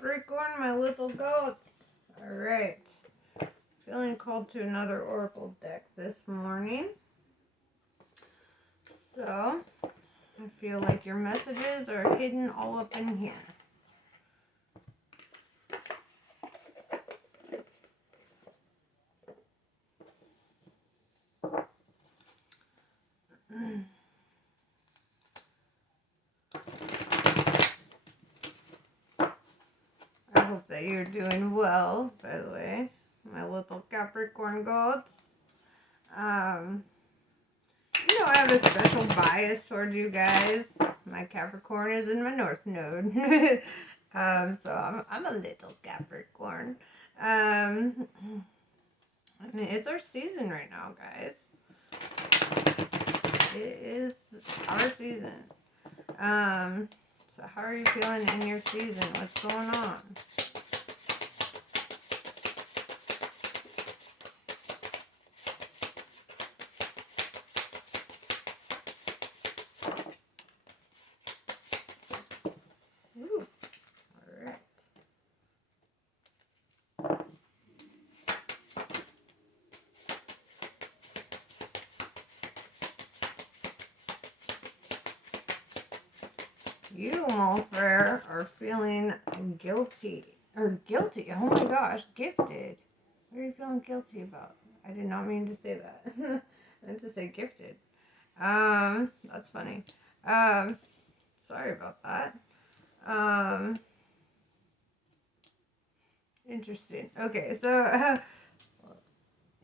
Capricorn, my little goats. Alright. Feeling called to another oracle deck this morning. So, I feel like your messages are hidden all up in here. I hope that you're doing well, by the way, my little Capricorn goats. You know, I have a special bias towards you guys. My Capricorn is in my North Node. So I'm a little Capricorn. And it's our season right now, guys. It is our season. So how are you feeling in your season? What's going on? Ooh, all right. You, Malfair, are feeling guilty. Oh my gosh, gifted. What are you feeling guilty about? I did not mean to say that. I meant to say gifted. That's funny. Sorry about that. Interesting. Okay, so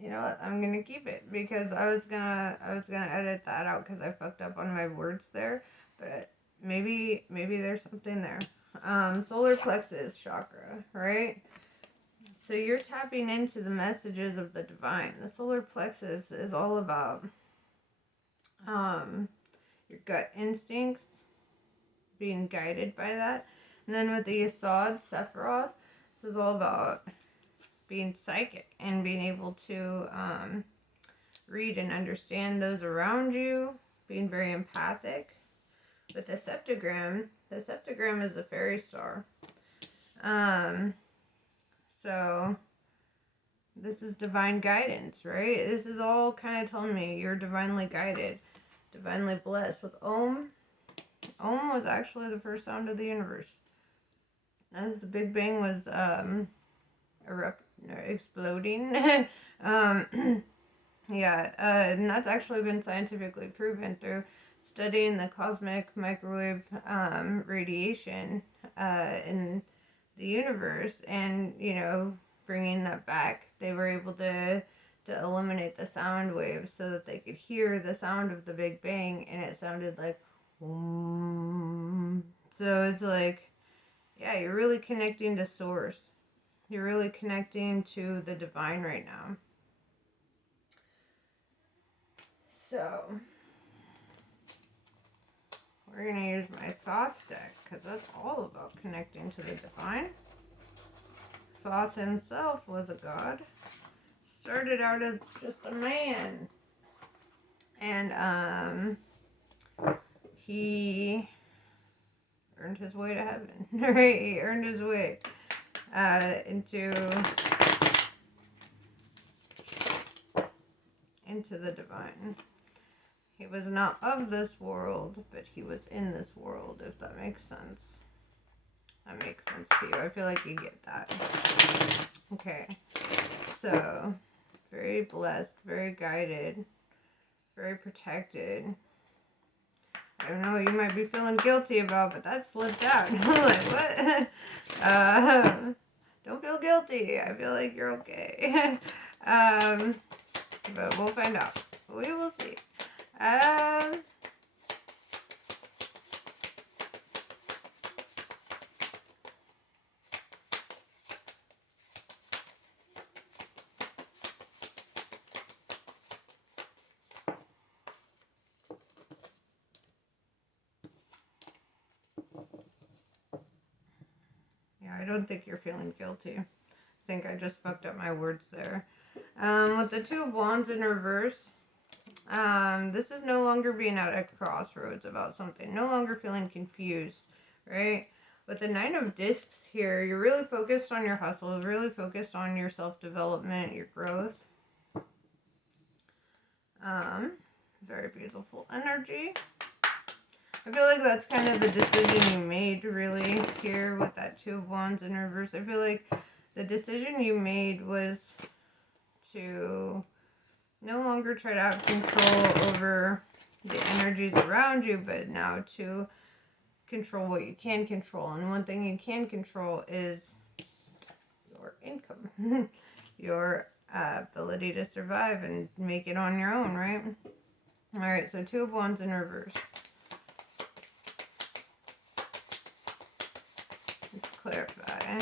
you know what? I'm gonna keep it because I was gonna edit that out because I fucked up on my words there, but maybe there's something there. Solar plexus chakra, right? So you're tapping into the messages of the divine. The solar plexus is all about your gut instincts, being guided by that. And then with the Yesod Sephiroth, this is all about being psychic and being able to read and understand those around you, being very empathic. With the septagram is a fairy star. So this is divine guidance, right? This is all kind of telling me you're divinely guided, divinely blessed. With Om was actually the first sound of the universe. As the Big Bang was exploding. Yeah, and that's actually been scientifically proven through studying the cosmic microwave radiation in the universe, and you know, bringing that back, they were able to eliminate the sound waves so that they could hear the sound of the Big Bang, and it sounded like so it's like, yeah, you're really connecting to source. You're really connecting to the divine right now. So we're going to use my Thoth deck because that's all about connecting to the divine. Thoth himself was a god. Started out as just a man. And he earned his way to heaven. Right? He earned his way into the divine. He was not of this world, but he was in this world, if that makes sense. That makes sense to you. I feel like you get that. Okay. So, very blessed, very guided, very protected. I don't know what you might be feeling guilty about, but that slipped out. I'm like, what? Don't feel guilty. I feel like you're okay. But we'll find out. We will see. Yeah, I don't think you're feeling guilty. I think I just fucked up my words there. With the Two of Wands in reverse, this is no longer being at a crossroads about something. No longer feeling confused, right? With the Nine of Discs here, you're really focused on your hustle, really focused on your self-development, your growth. Very beautiful energy. I feel like that's kind of the decision you made, really, here with that Two of Wands in reverse. I feel like the decision you made was to no longer try to have control over the energies around you, but now to control what you can control. And one thing you can control is your income, your ability to survive and make it on your own, right? All right, so Two of Wands in reverse. Let's clarify.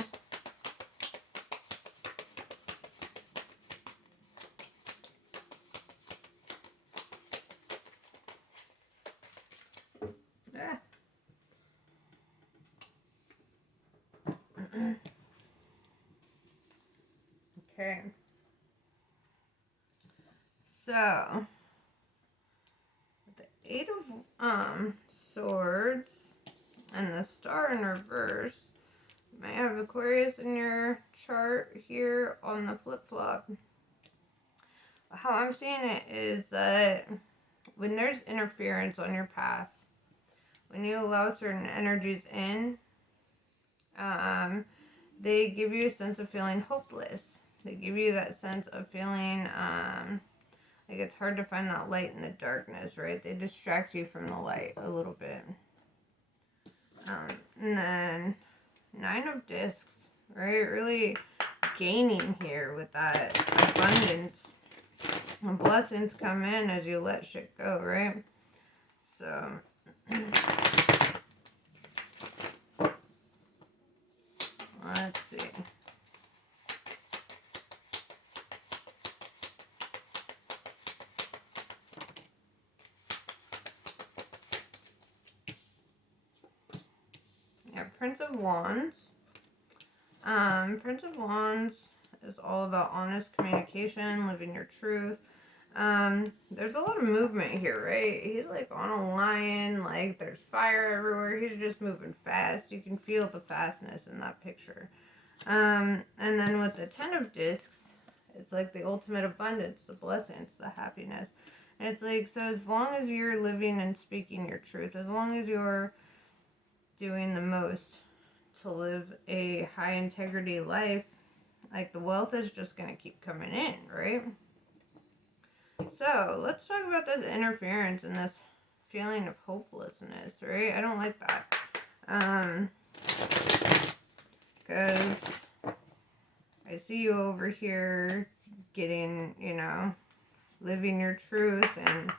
Okay. So, with the Eight of Swords and the Star in reverse, you might have Aquarius in your chart here on the flip-flop. How I'm seeing it is that when there's interference on your path, when you allow certain energies in, they give you a sense of feeling hopeless. They give you that sense of feeling like it's hard to find that light in the darkness, right? They distract you from the light a little bit. And then Nine of Discs, right? Really gaining here with that abundance. And blessings come in as you let shit go, right? So let's see. Yeah, Prince of Wands. Prince of Wands is all about honest communication, living your truth. There's a lot of movement here, right? He's like on a lion, like there's fire everywhere. He's just moving fast. You can feel the fastness in that picture. And then with the Ten of Discs, it's like the ultimate abundance, the blessings, the happiness. And it's like, so as long as you're living and speaking your truth, as long as you're doing the most to live a high integrity life, like the wealth is just going to keep coming in, right? So let's talk about this interference and this feeling of hopelessness, right? I don't like that. Because I see you over here getting, living your truth and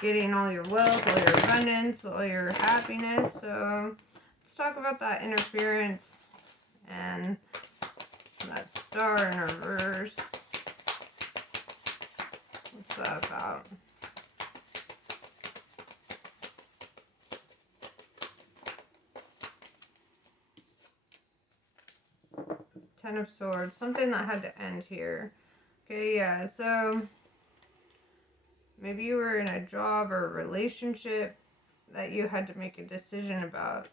getting all your wealth, all your abundance, all your happiness. So let's talk about that interference and that Star in reverse. What's that about? Ten of Swords. Something that had to end here. Okay, yeah. So maybe you were in a job or a relationship that you had to make a decision about,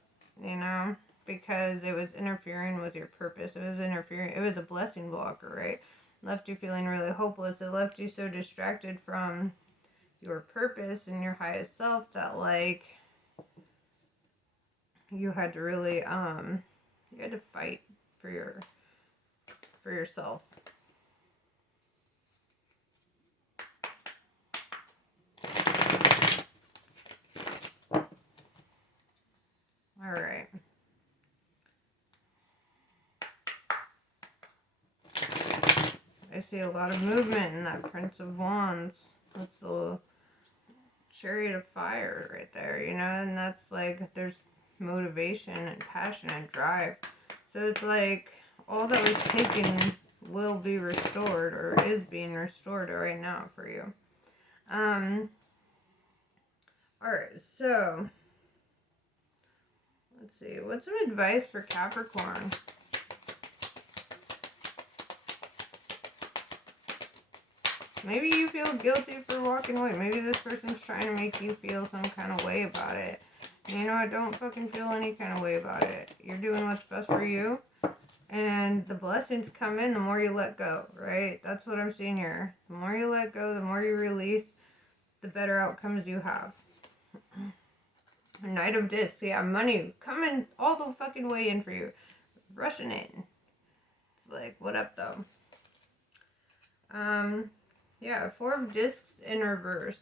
because it was interfering with your purpose. It was a blessing blocker, right? Left you feeling really hopeless. It left you so distracted from your purpose and your highest self that, like, you had to really, you had to fight for yourself. All right. I see a lot of movement in that Prince of Wands. That's the Chariot of Fire right there, and that's like there's motivation and passion and drive. So it's like all that was taken will be restored or is being restored right now for you. All right, so let's see. What's some advice for Capricorn? Maybe you feel guilty for walking away. Maybe this person's trying to make you feel some kind of way about it. You know what? Don't fucking feel any kind of way about it. You're doing what's best for you. And the blessings come in the more you let go, right? That's what I'm seeing here. The more you let go, the more you release, the better outcomes you have. Knight of Discs, yeah, money coming all the fucking way in for you. Rushing in. It's like, what up though? Yeah, Four of Discs in reverse.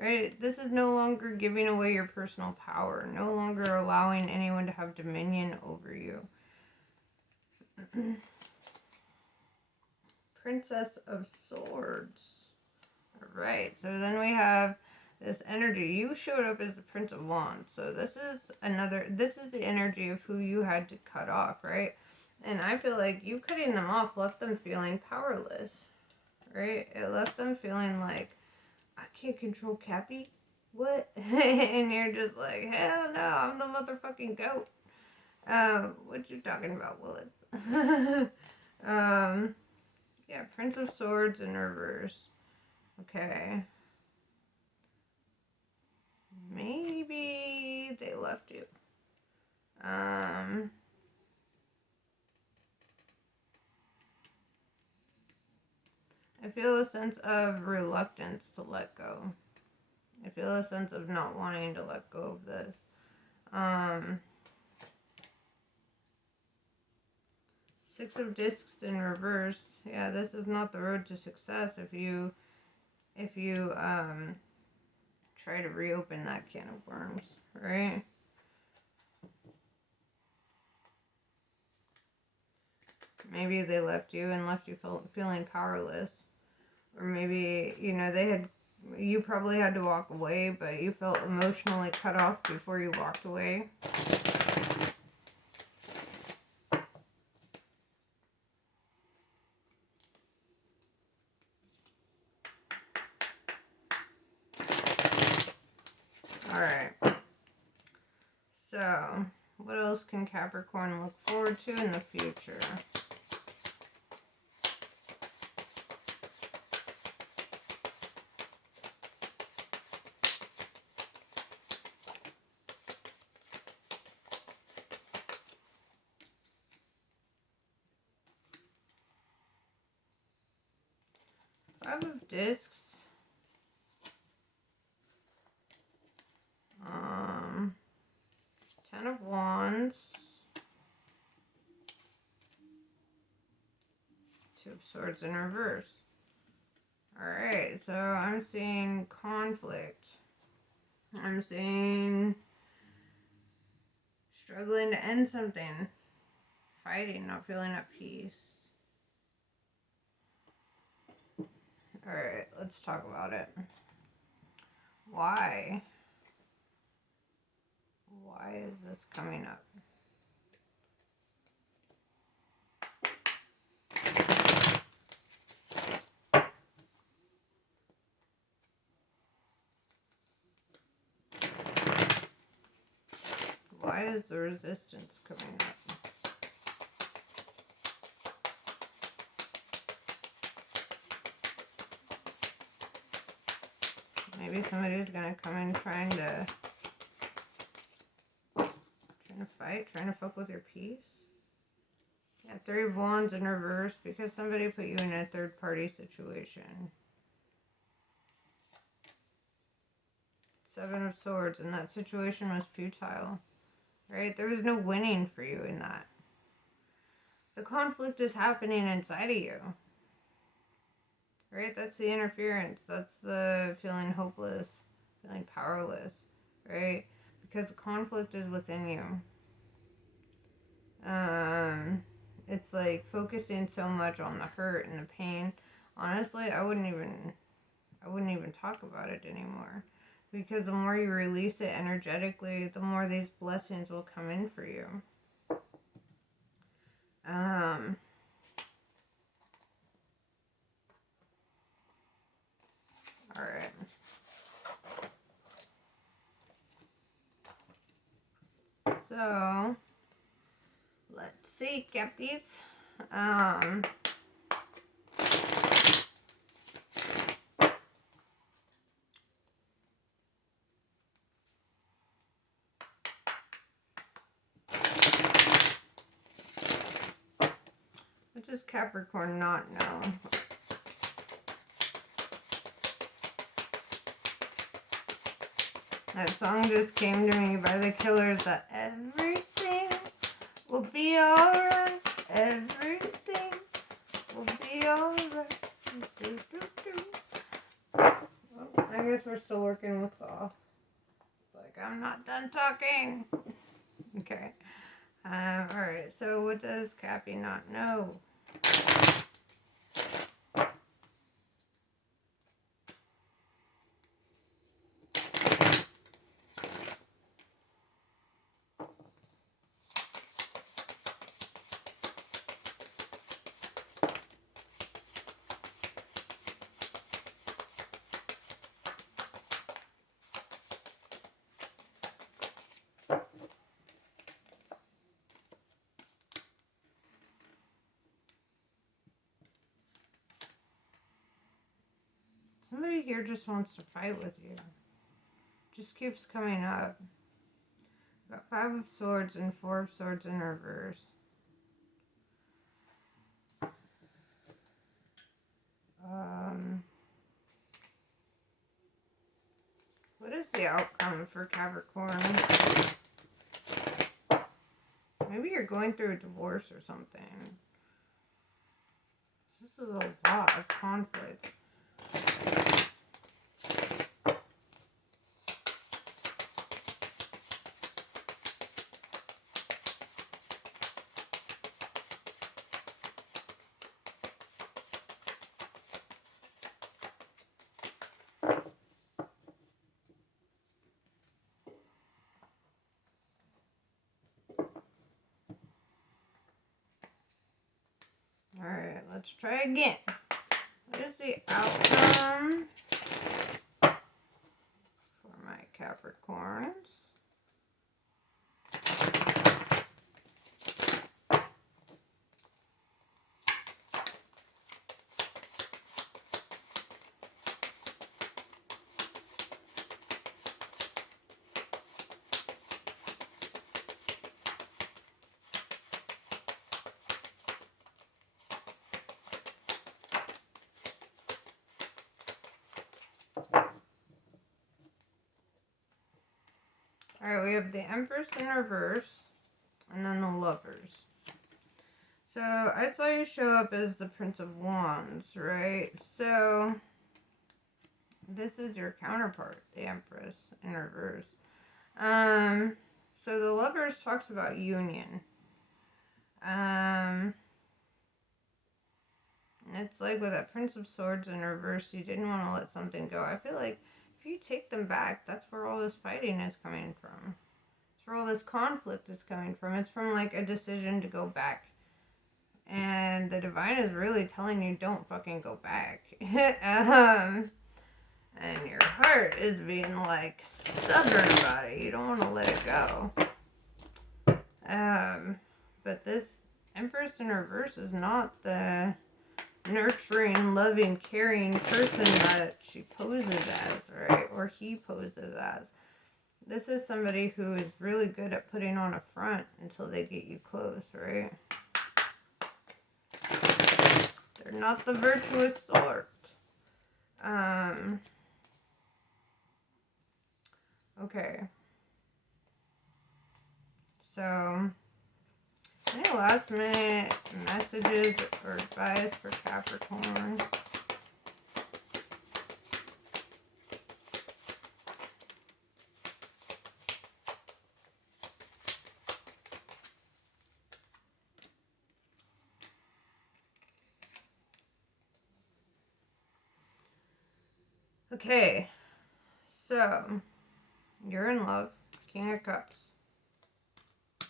Right? This is no longer giving away your personal power. No longer allowing anyone to have dominion over you. Princess of Swords. Alright, so then we have this energy. You showed up as the Prince of Wands. So this is the energy of who you had to cut off, right? And I feel like you cutting them off left them feeling powerless. Right? It left them feeling like, I can't control Cappy. What? And you're just like, hell no, I'm the motherfucking goat. What you talking about, Willis? Yeah, Prince of Swords in reverse. Okay. Maybe they left you. I feel a sense of reluctance to let go. I feel a sense of not wanting to let go of this. Six of Discs in reverse. Yeah, this is not the road to success if you try to reopen that can of worms, right? Maybe they left you and left you feeling powerless. Or maybe, you know, you probably had to walk away, but you felt emotionally cut off before you walked away. Alright. So, what else can Capricorn look forward to in the future? Five of Discs. Ten of Wands. Two of Swords in reverse. Alright, so I'm seeing conflict. I'm seeing struggling to end something. Fighting, not feeling at peace. Alright, let's talk about it. Why? Why is this coming up? Why is the resistance coming up? Maybe somebody's gonna come in trying to fight, trying to fuck with your peace. Yeah, Three of Wands in reverse because somebody put you in a third party situation. Seven of Swords, and that situation was futile. Right? There was no winning for you in that. The conflict is happening inside of you. Right? That's the interference. That's the feeling hopeless, feeling powerless. Right? Because the conflict is within you. It's like focusing so much on the hurt and the pain. Honestly, I wouldn't even talk about it anymore. Because the more you release it energetically, the more these blessings will come in for you. Alright. So, let's see, Cappies. does Capricorn not know? That song just came to me by the Killers, that everything will be alright. Everything will be alright. Well, I guess we're still working with off. It's like, I'm not done talking. Okay. Alright, so what does Cappy not know? Somebody here just wants to fight with you. Just keeps coming up. Got 5 of Swords and 4 of Swords in reverse. What is the outcome for Capricorn? Maybe you're going through a divorce or something. This is a lot of conflict. Alright, let's try again. What is the outcome for my Capricorns? Alright, we have the Empress in reverse, and then the Lovers. So, I saw you show up as the Prince of Wands, right? So, this is your counterpart, the Empress in reverse. So the Lovers talks about union. It's like with that Prince of Swords in reverse, you didn't want to let something go. I feel like if you take them back, that's where all this fighting is coming from. It's where all this conflict is coming from. It's from like a decision to go back. And the Divine is really telling you, don't fucking go back. And your heart is being like stubborn about it. You don't want to let it go. But this Empress in reverse is not the nurturing, loving, caring person that she poses as, right? Or he poses as. This is somebody who is really good at putting on a front until they get you close, right? They're not the virtuous sort. Okay. So, any last minute messages or advice for Capricorn? Okay, so you're in love, King of Cups. The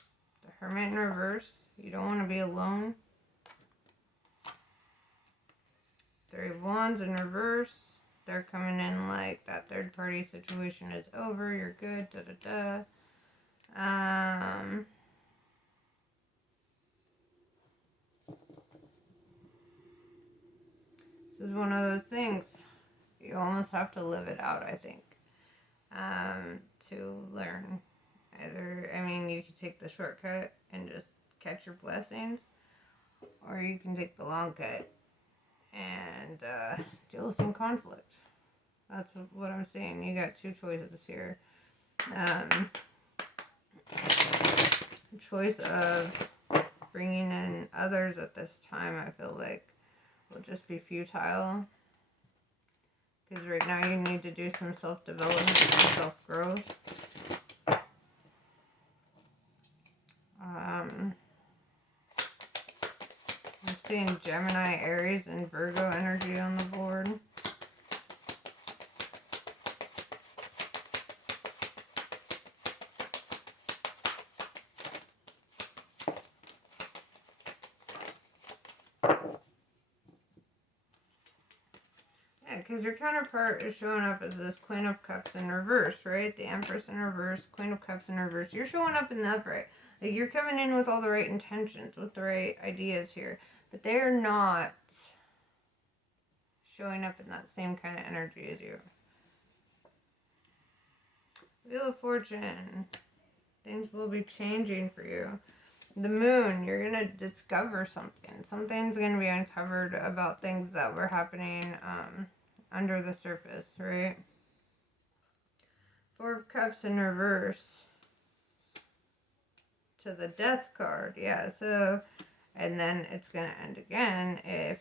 Hermit in reverse, you don't want to be alone. Three of Wands in reverse, they're coming in like that third party situation is over, you're good, This is one of those things. You almost have to live it out, I think, to learn. Either, I mean, you could take the shortcut and just catch your blessings, or you can take the long cut and deal with some conflict. That's what I'm saying. You got two choices here. Choice of bringing in others at this time, I feel like, will just be futile. Because right now you need to do some self-development, some self-growth. I'm seeing Gemini, Aries, and Virgo energy on the board. Because your counterpart is showing up as this Queen of Cups in reverse, right? The Empress in reverse, Queen of Cups in reverse. You're showing up in the upright. Like, you're coming in with all the right intentions, with the right ideas here. But they're not showing up in that same kind of energy as you. Wheel of Fortune. Things will be changing for you. The Moon, you're going to discover something. Something's going to be uncovered about things that were happening under the surface, right? Four of Cups in reverse to the Death card. Yeah, so, and then it's going to end again if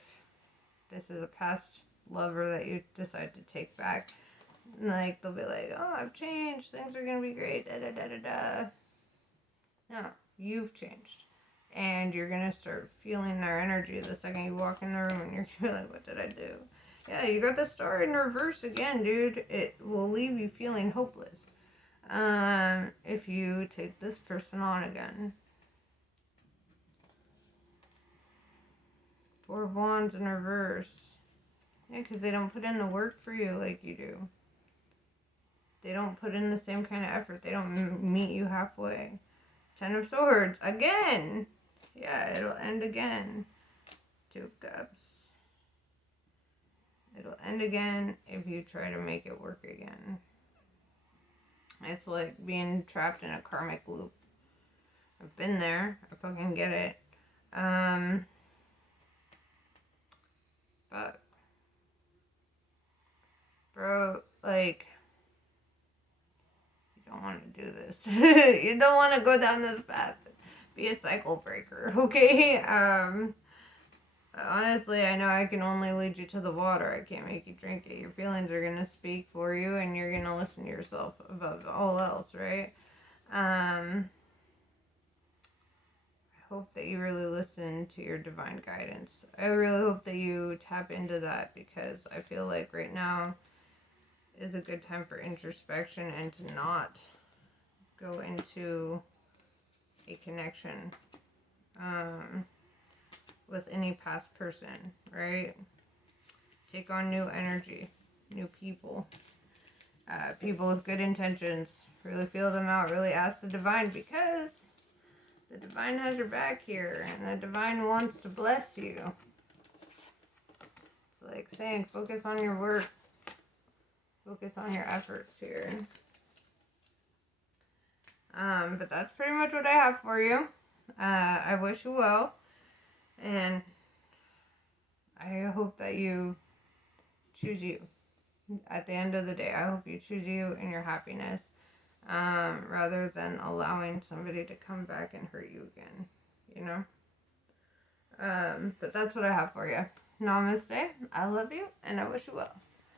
this is a past lover that you decide to take back. Like, they'll be like, oh, I've changed. Things are going to be great. Da, da, da, da, da. No, you've changed. And you're going to start feeling their energy the second you walk in the room and you're like, what did I do? Yeah, you got the Star in reverse again, dude. It will leave you feeling hopeless if you take this person on again. Four of Wands in reverse. Yeah, because they don't put in the work for you like you do. They don't put in the same kind of effort. They don't meet you halfway. Ten of Swords. Again. Yeah, it'll end again. Two of Cups. It'll end again if you try to make it work again. It's like being trapped in a karmic loop. I've been there. I fucking get it. Fuck. Bro, like, you don't want to do this. You don't want to go down this path. Be a cycle breaker, okay? Honestly, I know I can only lead you to the water. I can't make you drink it. Your feelings are going to speak for you, and you're going to listen to yourself above all else, right? I hope that you really listen to your divine guidance. I really hope that you tap into that, because I feel like right now is a good time for introspection and to not go into a connection with any past person, right? Take on new energy, new people, people with good intentions. Really feel them out. Really ask the divine, because the divine has your back here, and the divine wants to bless you. It's like saying, focus on your work. Focus on your efforts here. But that's pretty much what I have for you. I wish you well. And I hope that you choose you. At the end of the day, I hope you choose you and your happiness, rather than allowing somebody to come back and hurt you again, you know? But that's what I have for you. Namaste. I love you, and I wish you well.